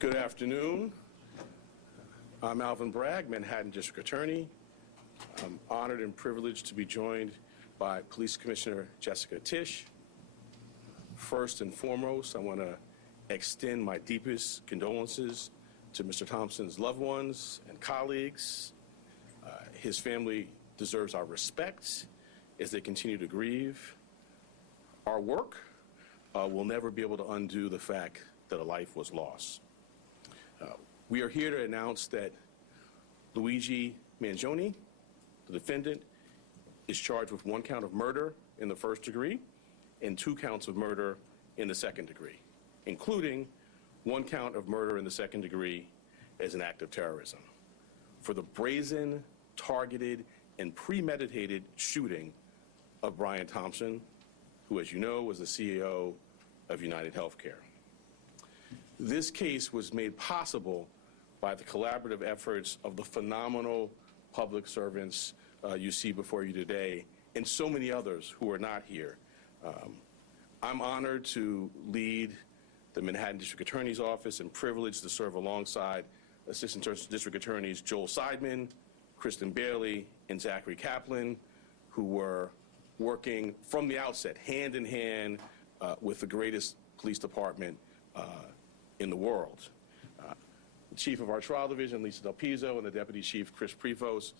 Good afternoon. I'm Alvin Bragg, Manhattan District Attorney. I'm honored and privileged to be joined by Police Commissioner Jessica Tisch. First and foremost, I want to extend my deepest condolences to Mr. Thompson's loved ones and colleagues. His family deserves our respect as they continue to grieve. Our work will never be able to undo the fact that a life was lost. We are here to announce that Luigi Mangione, the defendant, is charged with 1 count of murder in the first degree and 2 counts of murder in the second degree, including 1 count of murder in the second degree as an act of terrorism for the brazen, targeted, and premeditated shooting of Brian Thompson, who, as you know, was the CEO of UnitedHealthcare. This case was made possible by the collaborative efforts of the phenomenal public servants you see before you today, and so many others who are not here. I'm honored to lead the Manhattan District Attorney's Office and privileged to serve alongside Assistant District Attorneys Joel Seidman, Kristen Bailey, and Zachary Kaplan, who were working from the outset, hand in hand, with the greatest police department in the world. The Chief of our trial division, Lisa Del Pizzo, and the Deputy Chief, Chris Prefos,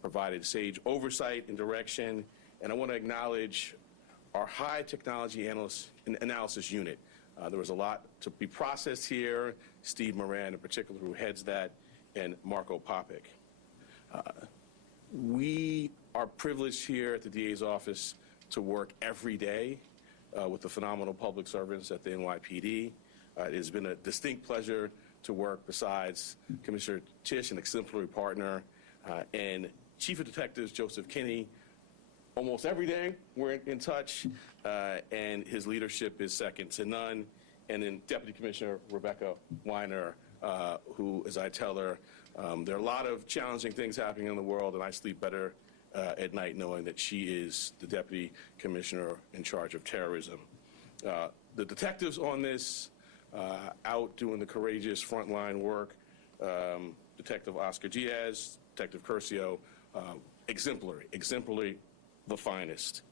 provided sage oversight and direction. And I want to acknowledge our high technology analysis unit. There was a lot to be processed here. Steve Moran, in particular, who heads that, and Marco Popic. We are privileged here at the DA's office to work every day with the phenomenal public servants at the NYPD. It has been a distinct pleasure to work besides Commissioner Tisch, an exemplary partner, and Chief of Detectives Joseph Kinney. Almost every day we're in touch, and his leadership is second to none. And then Deputy Commissioner Rebecca Weiner, who, as I tell her, there are a lot of challenging things happening in the world, and I sleep better at night knowing that she is the Deputy Commissioner in charge of terrorism. The detectives on this, out doing the courageous frontline work, Detective Oscar Diaz, Detective Curcio, exemplary, the finest.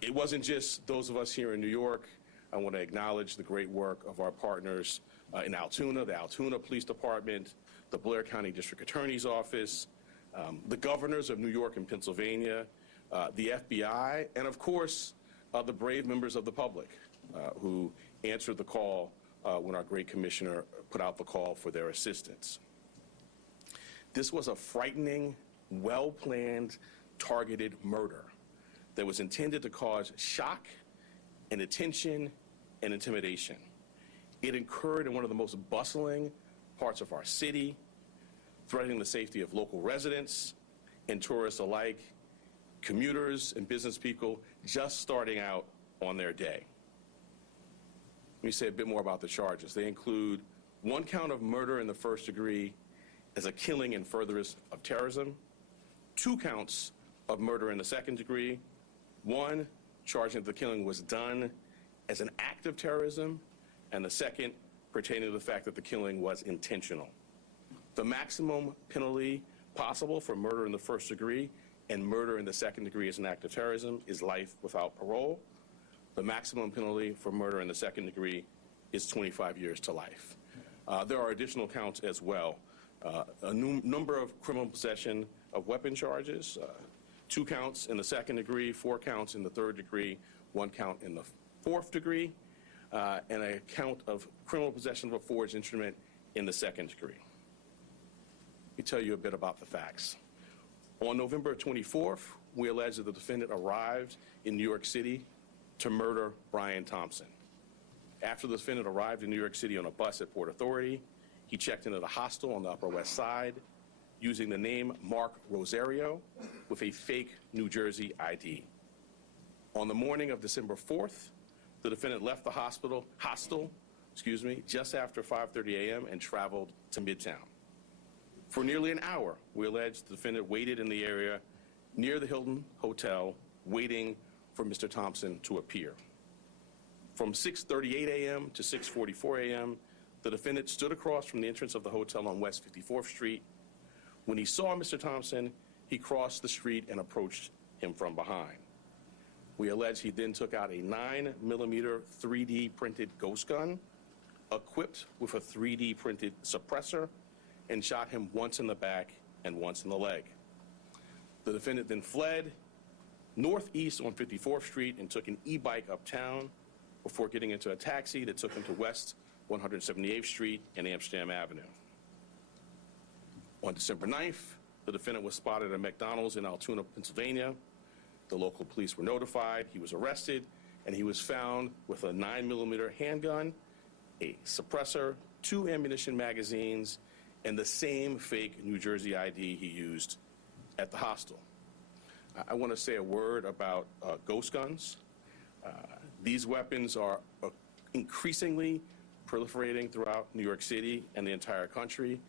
It wasn't just those of us here in New York. I want to acknowledge the great work of our partners in Altoona, the Altoona Police Department, the Blair County District Attorney's Office, the governors of New York and Pennsylvania, the FBI, and of course, the brave members of the public who answered the call when our great commissioner put out the call for their assistance. This was a frightening, well-planned, targeted murder that was intended to cause shock and attention and intimidation. It occurred in one of the most bustling parts of our city, threatening the safety of local residents and tourists alike, commuters and business people just starting out on their day. Let me say a bit more about the charges. They include 1 count of murder in the first degree as a killing in furtherance of terrorism, 2 counts of murder in the second degree, 1 charging that the killing was done as an act of terrorism, and the second pertaining to the fact that the killing was intentional. The maximum penalty possible for murder in the first degree and murder in the second degree as an act of terrorism is life without parole. The maximum penalty for murder in the second degree is 25 years to life. There are additional counts as well. A number of criminal possession of weapon charges, 2 counts in the second degree, 4 counts in the third degree, 1 count in the fourth degree, and a count of criminal possession of a forged instrument in the second degree. Let me tell you a bit about the facts. On November 24th, we allege that the defendant arrived in New York City to murder Brian Thompson. After the defendant arrived in New York City on a bus at Port Authority, he checked into the hostel on the Upper West Side using the name Mark Rosario with a fake New Jersey ID. On the morning of December 4th, the defendant left the hostel, just after 5:30 a.m. and traveled to Midtown. For nearly an hour, we allege the defendant waited in the area near the Hilton Hotel, waiting for Mr. Thompson to appear. From 6:38 a.m. to 6:44 a.m., The defendant stood across from the entrance of the hotel on West 54th Street. When he saw Mr. Thompson, he crossed the street and approached him from behind. We allege he then took out a 9mm 3D printed ghost gun, equipped with a 3D printed suppressor, and shot him once in the back and once in the leg. The defendant then fled northeast on 54th Street and took an e-bike uptown before getting into a taxi that took him to West 178th Street and Amsterdam Avenue. On December 9th, the defendant was spotted at a McDonald's in Altoona, Pennsylvania. The local police were notified, he was arrested, and he was found with a 9mm handgun, a suppressor, 2 ammunition magazines, and the same fake New Jersey ID he used at the hostel. I want to say a word about ghost guns. These weapons are increasingly proliferating throughout New York City and the entire country.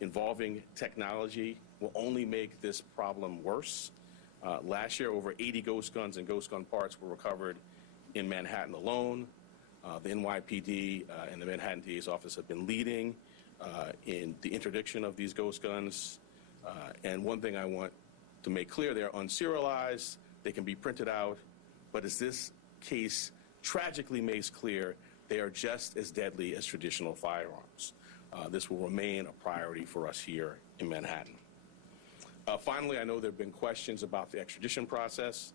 Involving technology will only make this problem worse. Last year, over 80 ghost guns and ghost gun parts were recovered in Manhattan alone. The NYPD and the Manhattan DA's office have been leading in the interdiction of these ghost guns. And one thing I want to make clear, they're unserialized, they can be printed out, but as this case tragically makes clear, they are just as deadly as traditional firearms. This will remain a priority for us here in Manhattan. Finally, I know there have been questions about the extradition process.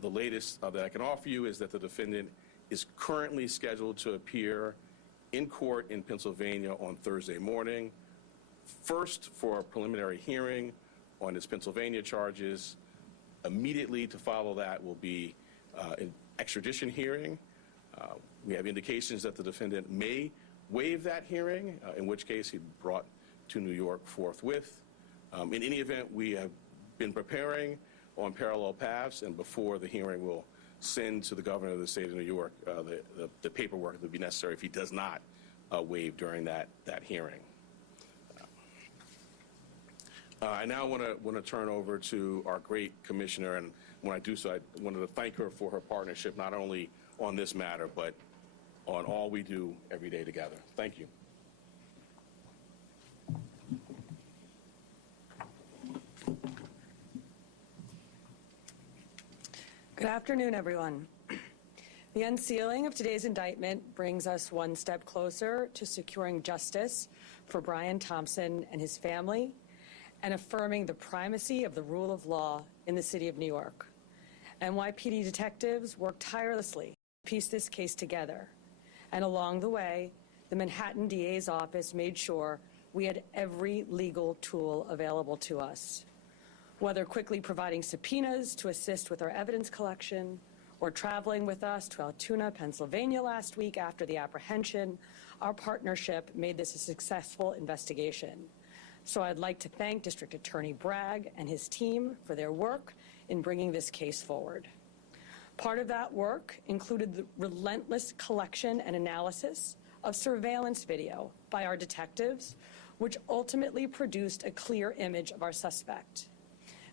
The latest that I can offer you is that the defendant is currently scheduled to appear in court in Pennsylvania on Thursday morning, first for a preliminary hearing on his Pennsylvania charges. Immediately to follow that will be an extradition hearing. We have indications that the defendant may waive that hearing, in which case he'd be brought to New York forthwith. In any event, we have been preparing on parallel paths, and before the hearing, we'll send to the governor of the state of New York the paperwork that would be necessary if he does not waive during that hearing. I now want to turn over to our great commissioner, and when I do so, I wanted to thank her for her partnership, not only on this matter, but on all we do every day together. Thank you. Good afternoon, everyone. The unsealing of today's indictment brings us one step closer to securing justice for Brian Thompson and his family and affirming the primacy of the rule of law in the city of New York. NYPD detectives worked tirelessly to piece this case together. And along the way, the Manhattan DA's office made sure we had every legal tool available to us. Whether quickly providing subpoenas to assist with our evidence collection, or traveling with us to Altoona, Pennsylvania last week after the apprehension, our partnership made this a successful investigation. So I'd like to thank District Attorney Bragg and his team for their work in bringing this case forward. Part of that work included the relentless collection and analysis of surveillance video by our detectives, which ultimately produced a clear image of our suspect.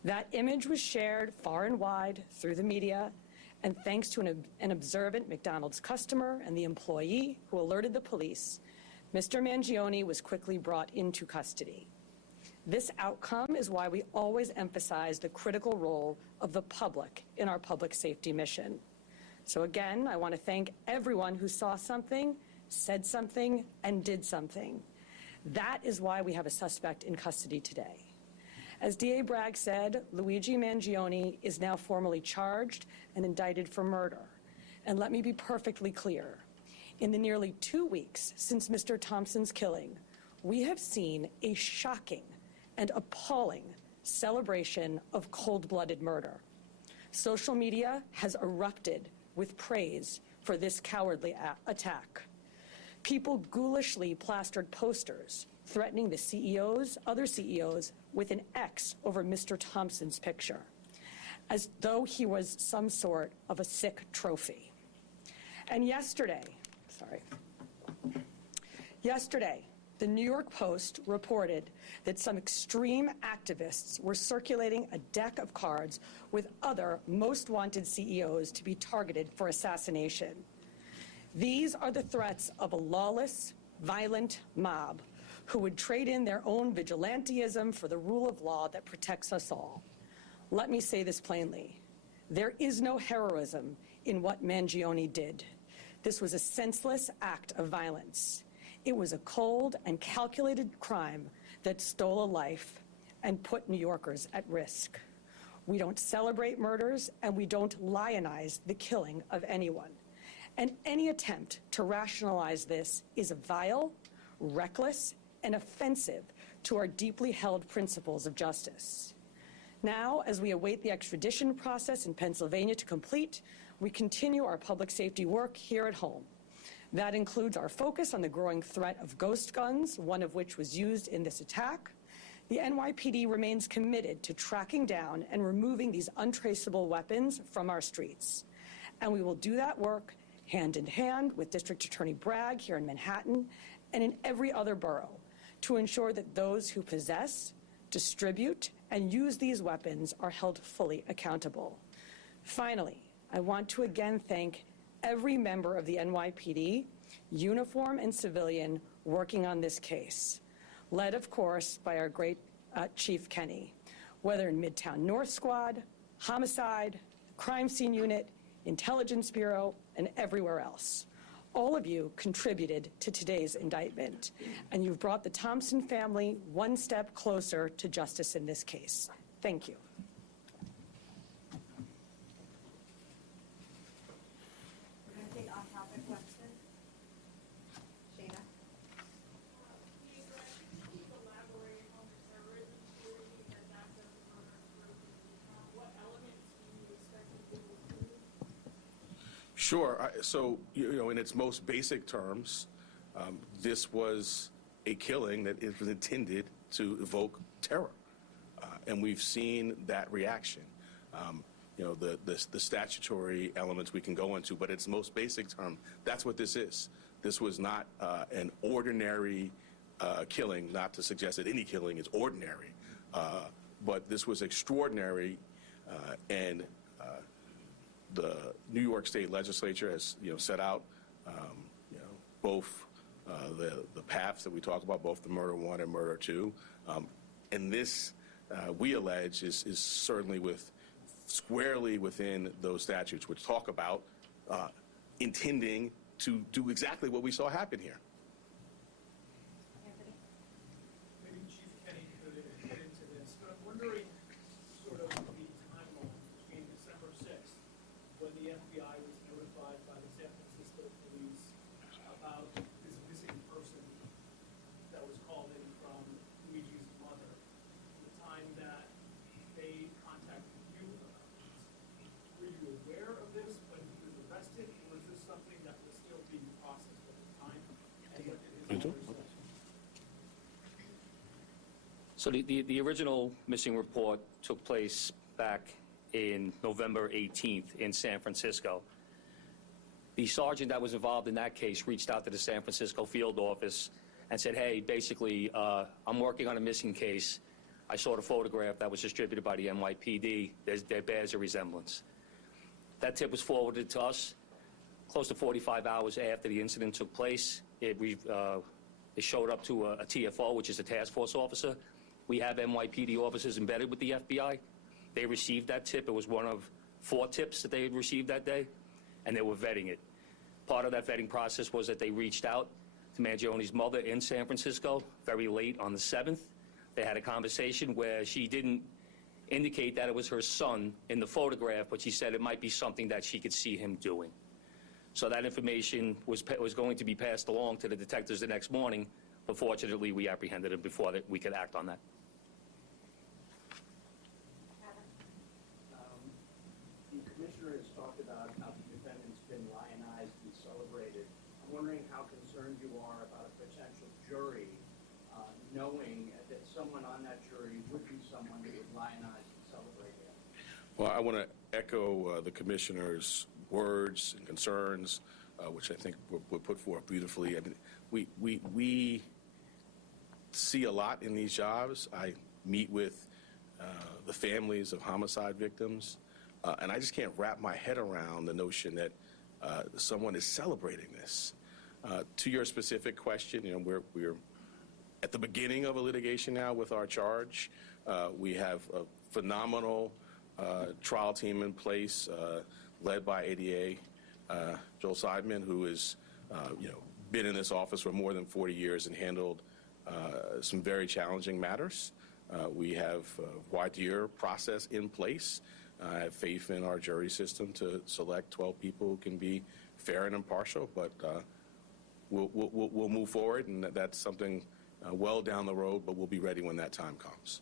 That image was shared far and wide through the media, and thanks to an observant McDonald's customer and the employee who alerted the police, Mr. Mangione was quickly brought into custody. This outcome is why we always emphasize the critical role of the public in our public safety mission. So again, I want to thank everyone who saw something, said something, and did something. That is why we have a suspect in custody today. As DA Bragg said, Luigi Mangione is now formally charged and indicted for murder. And let me be perfectly clear. In the nearly 2 weeks since Mr. Thompson's killing, we have seen a shocking and appalling celebration of cold-blooded murder. Social media has erupted with praise for this cowardly attack. People ghoulishly plastered posters threatening the CEOs, other CEOs, with an X over Mr. Thompson's picture, as though he was some sort of a sick trophy. And yesterday, the New York Post reported that some extreme activists were circulating a deck of cards with other most wanted CEOs to be targeted for assassination. These are the threats of a lawless, violent mob who would trade in their own vigilantism for the rule of law that protects us all. Let me say this plainly. There is no heroism in what Mangione did. This was a senseless act of violence. It was a cold and calculated crime that stole a life and put New Yorkers at risk. We don't celebrate murders, and we don't lionize the killing of anyone. And any attempt to rationalize this is vile, reckless, and offensive to our deeply held principles of justice. Now, as we await the extradition process in Pennsylvania to complete, we continue our public safety work here at home. That includes our focus on the growing threat of ghost guns, one of which was used in this attack. The NYPD remains committed to tracking down and removing these untraceable weapons from our streets. And we will do that work hand in hand with District Attorney Bragg here in Manhattan and in every other borough to ensure that those who possess, distribute, and use these weapons are held fully accountable. Finally, I want to again thank every member of the NYPD, uniform and civilian, working on this case, led, of course, by our great Chief Kenny, whether in Midtown North Squad, Homicide, Crime Scene Unit, Intelligence Bureau, and everywhere else. All of you contributed to today's indictment, and you've brought the Thompson family one step closer to justice in this case. Thank you. We're going to take off-topic questions. Shayna? Please elaborate on the terrorism theory and after the murder group. What elements do you expect it to include? Sure. So, in its most basic terms, this was a killing that was intended to evoke terror. And we've seen that reaction. The statutory elements we can go into, but its most basic term, that's what this is. This was not an ordinary killing, not to suggest that any killing is ordinary, but this was extraordinary, and the New York State Legislature has, set out, both the paths that we talk about, both the murder one and murder two, and this, we allege, is certainly squarely within those statutes, which talk about intending to do exactly what we saw happen here. Anthony? Maybe Chief Kenny could get into this, but I'm wondering sort of the timeline between December 6th, when the FBI was notified by the San Francisco police about this missing person that was called in from Luigi's mother, the time that they contacted you about this. Were you aware of this when he was arrested, or was this something that was still being processed at the time? And what did his mother say? So the original missing report took place back in November 18th in San Francisco. The sergeant that was involved in that case reached out to the San Francisco field office and said, hey, basically, I'm working on a missing case. I saw the photograph that was distributed by the NYPD. There bears a resemblance. That tip was forwarded to us close to 45 hours after the incident took place. It showed up to a TFO, which is a task force officer. We have NYPD officers embedded with the FBI. They received that tip. It was one of 4 tips that they had received that day, and they were vetting it. Part of that vetting process was that they reached out to Mangione's mother in San Francisco very late on the 7th. They had a conversation where she didn't indicate that it was her son in the photograph, but she said it might be something that she could see him doing. So that information was going to be passed along to the detectives the next morning, but fortunately we apprehended him before we could act on that. The commissioner has talked about how the defendant's been lionized and celebrated. I'm wondering how concerned you are about a potential jury knowing that someone on that jury would be someone who would lionize and celebrate him. Well, I want to echo the commissioner's words and concerns, which I think were put forth beautifully. I mean, we see a lot in these jobs. I meet with the families of homicide victims, and I just can't wrap my head around the notion that someone is celebrating this. To your specific question, we're at the beginning of a litigation now with our charge. We have a phenomenal trial team in place, led by ADA Joel Seidman, who has been in this office for more than 40 years and handled some very challenging matters. We have a voir dire process in place. I have faith in our jury system to select 12 people who can be fair and impartial, but we'll move forward, and that's something well down the road, but we'll be ready when that time comes.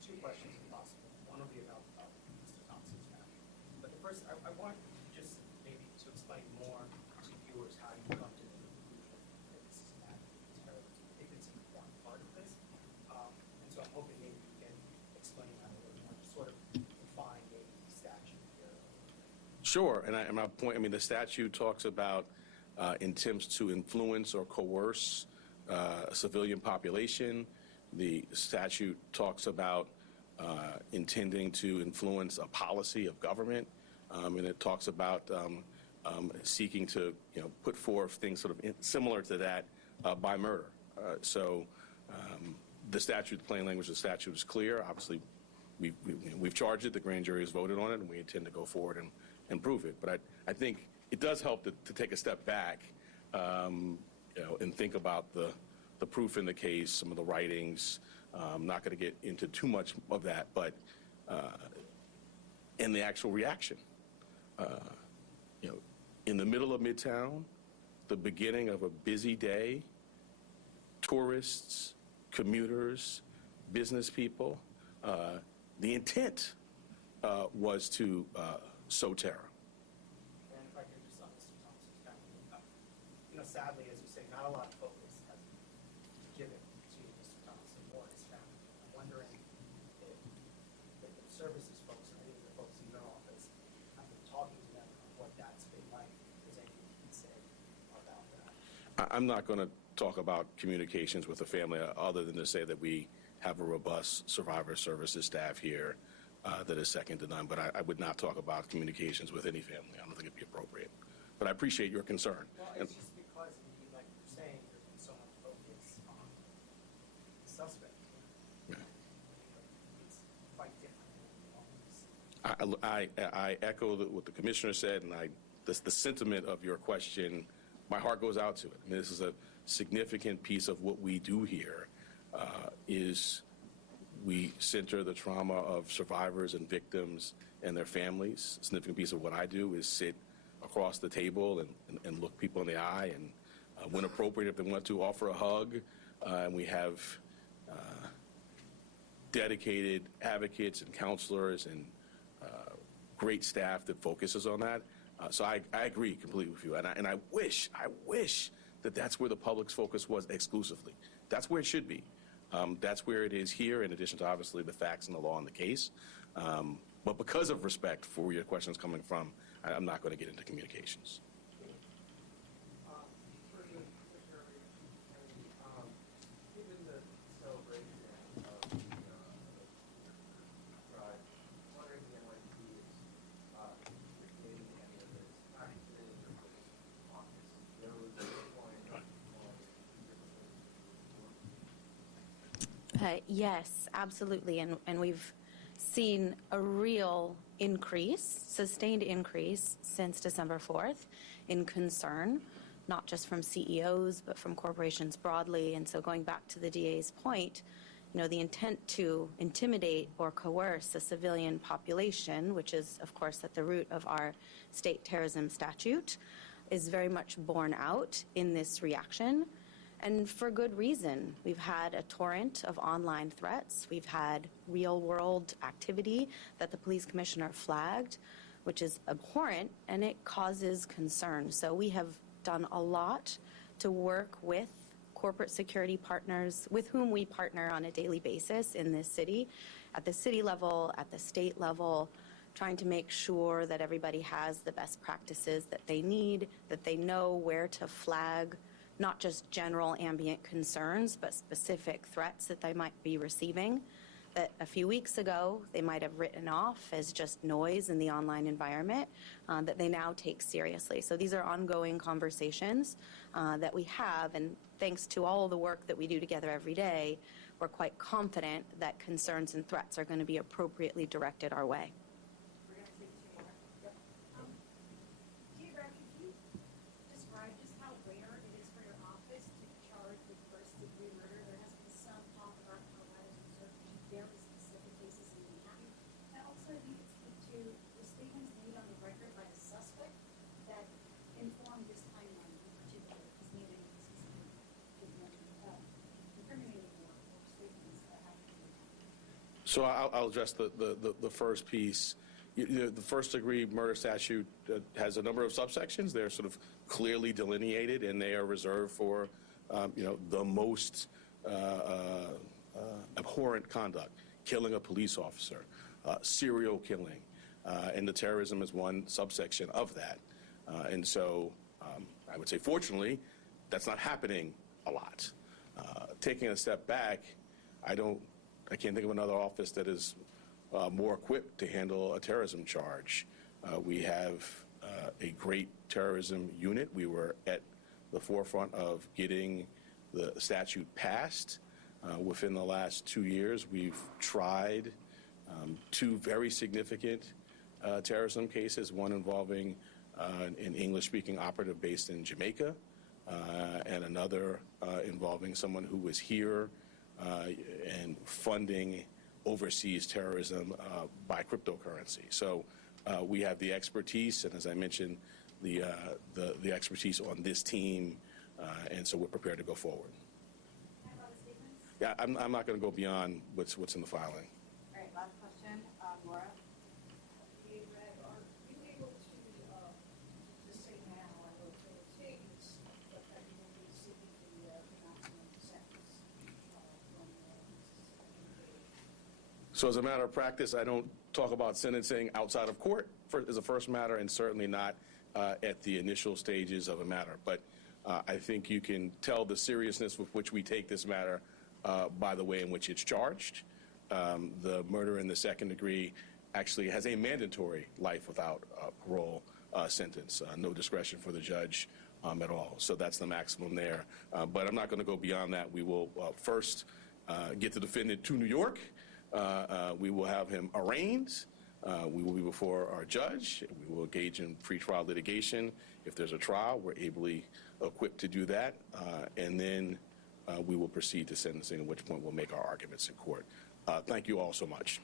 Two questions, if possible. One will be about Mr. Thompson's family. But the first, I want just maybe to explain more to viewers how you come to the conclusion that this is an act of terrorism. I think it's an important part of this. And so I'm hoping maybe you can explain that a little more, just sort of define maybe the statute here. Sure, and my point, the statute talks about attempts to influence or coerce a civilian population. The statute talks about intending to influence a policy of government, and it talks about seeking to put forth things sort of similar to that by murder. So the statute, the plain language of the statute is clear. Obviously, we've charged it, the grand jury has voted on it, and we intend to go forward and prove it. But I think it does help to take a step back and think about the proof in the case, some of the writings. I'm not going to get into too much of that, but in the actual reaction. In the middle of Midtown, the beginning of a busy day, tourists, commuters, business people, the intent was to sow terror. And if I could just on Mr. Thompson's family, sadly, as you say, not a lot of focus has been given to Mr. Thompson or his family. I'm wondering if the services folks or any of the folks in your office have been talking to them about what that's been like. If there's anything you can say about that. I'm not going to talk about communications with the family other than to say that we have a robust survivor services staff here that is second to none. But I would not talk about communications with any family. I don't think it'd be appropriate. But I appreciate your concern. Well, it's just because, indeed, like you're saying, there's been so much focus on the suspect. Yeah. It's quite different. I echo what the commissioner said, and the sentiment of your question, my heart goes out to it. This is a significant piece of what we do here, is we center the trauma of survivors and victims and their families. A significant piece of what I do is sit across the table and look people in the eye, and when appropriate, if they want to, offer a hug. And we have dedicated advocates and counselors and great staff that focuses on that. So I agree completely with you, and I wish that that's where the public's focus was exclusively. That's where it should be. That's where it is here, in addition to obviously the facts and the law in the case. But because of respect for where your question's coming from, I'm not going to get into communications. Given the celebration of the tribe, wondering if the NYPD is creating any of this accident or this office. There was a point Yes, absolutely. And we've seen a real increase, sustained increase since December 4th in concern, not just from CEOs, but from corporations broadly. And so going back to the DA's point, the intent to intimidate or coerce a civilian population, which is, of course, at the root of our state terrorism statute, is very much borne out in this reaction. And for good reason. We've had a torrent of online threats. We've had real-world activity that the police commissioner flagged, which is abhorrent, and it causes concern. So we have done a lot to work with corporate security partners with whom we partner on a daily basis in this city, at the city level, at the state level, trying to make sure that everybody has the best practices that they need, that they know where to flag not just general ambient concerns, but specific threats that they might be receiving. that a few weeks ago they might have written off as just noise in the online environment, that they now take seriously. So these are ongoing conversations that we have, and thanks to all the work that we do together every day, we're quite confident that concerns and threats are going to be appropriately directed our way. We're going to take two more. Geographically, can you describe just how rare it is for your office to charge with first-degree murder? There has been some talk about how that is reserved to very specific cases in Manhattan. And also, if you could speak to the statements made on the record by the suspect that informed this timeline in particular, his name and specific incriminating or statements that have to be made. So I'll address the first piece. The first-degree murder statute has a number of subsections. They're sort of clearly delineated, and they are reserved for, the most abhorrent conduct, killing a police officer, serial killing, and the terrorism is one subsection of that. And so I would say, fortunately, that's not happening a lot. Taking a step back, I can't think of another office that is more equipped to handle a terrorism charge. We have a great terrorism unit. We were at the forefront of getting the statute passed. Within the last 2 years, we've tried 2 very significant terrorism cases, one involving an English-speaking operative based in Jamaica, and another involving someone who was here and funding overseas terrorism by cryptocurrency. So we have the expertise, and as I mentioned, the expertise on this team, and so we're prepared to go forward. Any other statements? Yeah, I'm not going to go beyond what's in the filing. All right, last question, Laura. Hey, Greg, are you able to say now, I know it's going to take, but that you will be seeking the maximum sentence from So as a matter of practice, I don't talk about sentencing outside of court as a first matter, and certainly not at the initial stages of a matter. But I think you can tell the seriousness with which we take this matter by the way in which it's charged. The murder in the second degree actually has a mandatory life without parole sentence, no discretion for the judge at all. So that's the maximum there. But I'm not going to go beyond that. We will first get the defendant to New York. We will have him arraigned. We will be before our judge. We will engage in pretrial litigation. If there's a trial, we're ably equipped to do that. And then we will proceed to sentencing, at which point we'll make our arguments in court. Thank you all so much.